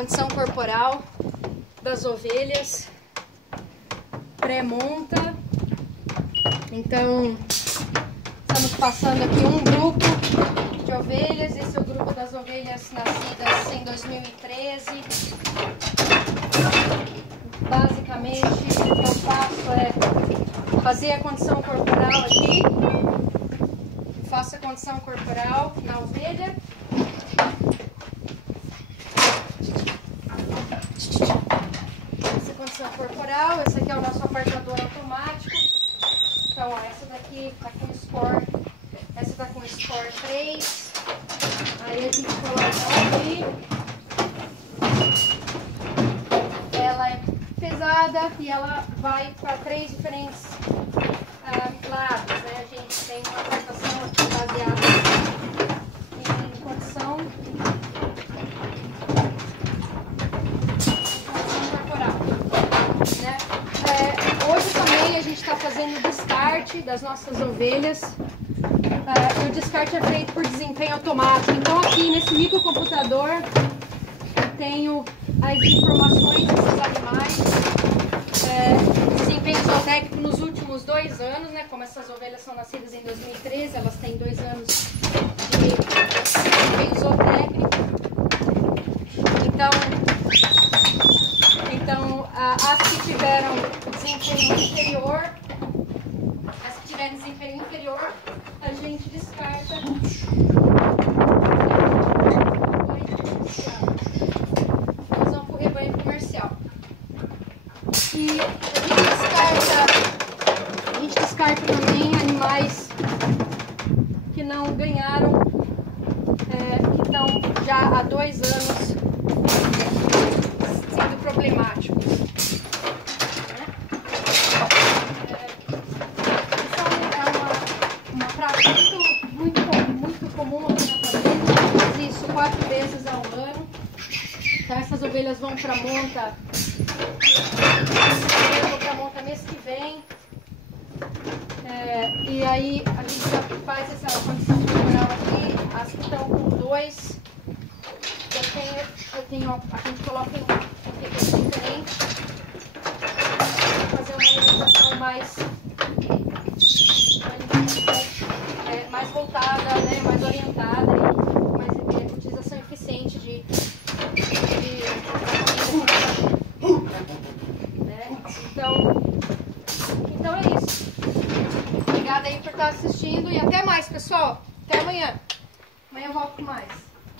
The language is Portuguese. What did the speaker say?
condição corporal das ovelhas, pré-monta. Então, estamos passando aqui um grupo de ovelhas. Esse é o grupo das ovelhas nascidas em 2013. Basicamente, o que eu faço é fazer a condição corporal aqui. Faço a condição corporal na ovelha. Essa condição corporal, esse aqui é o nosso apartador automático. Então, ó, essa daqui está com score, essa está com score 3. Aí a gente coloca aqui. Ela é pesada e ela vai para 3 diferentes lados, né? A gente tem uma adaptação aqui baseada em condição corporal, né? Hoje também a gente está fazendo o descarte das nossas ovelhas. E o descarte é feito por desempenho automático. Então aqui nesse microcomputador eu tenho as informações desses animais, desempenho zootécnico nos últimos 2 anos, né? Como essas ovelhas são nascidas em 2013, elas têm 2 anos de desempenho zootécnico. Então as que tiveram desempenho inferior, a gente descarta. Elas vão para o rebanho comercial. E a gente descarta também animais que não ganharam, que estão já há 2 anos sendo problemáticos. Uma prática muito comum aqui na fazenda. Faz isso 4 vezes ao ano. Então essas ovelhas vão para monta. Mês que vem. E aí a gente já faz essa condição corporal aqui. As que estão com 2, a gente coloca em um equipe diferente para fazer uma alimentação mais voltada, né, mais orientada e mais utilização eficiente de Então é isso. Obrigada aí por estar assistindo e até mais, pessoal. Até amanhã. Amanhã eu volto com mais.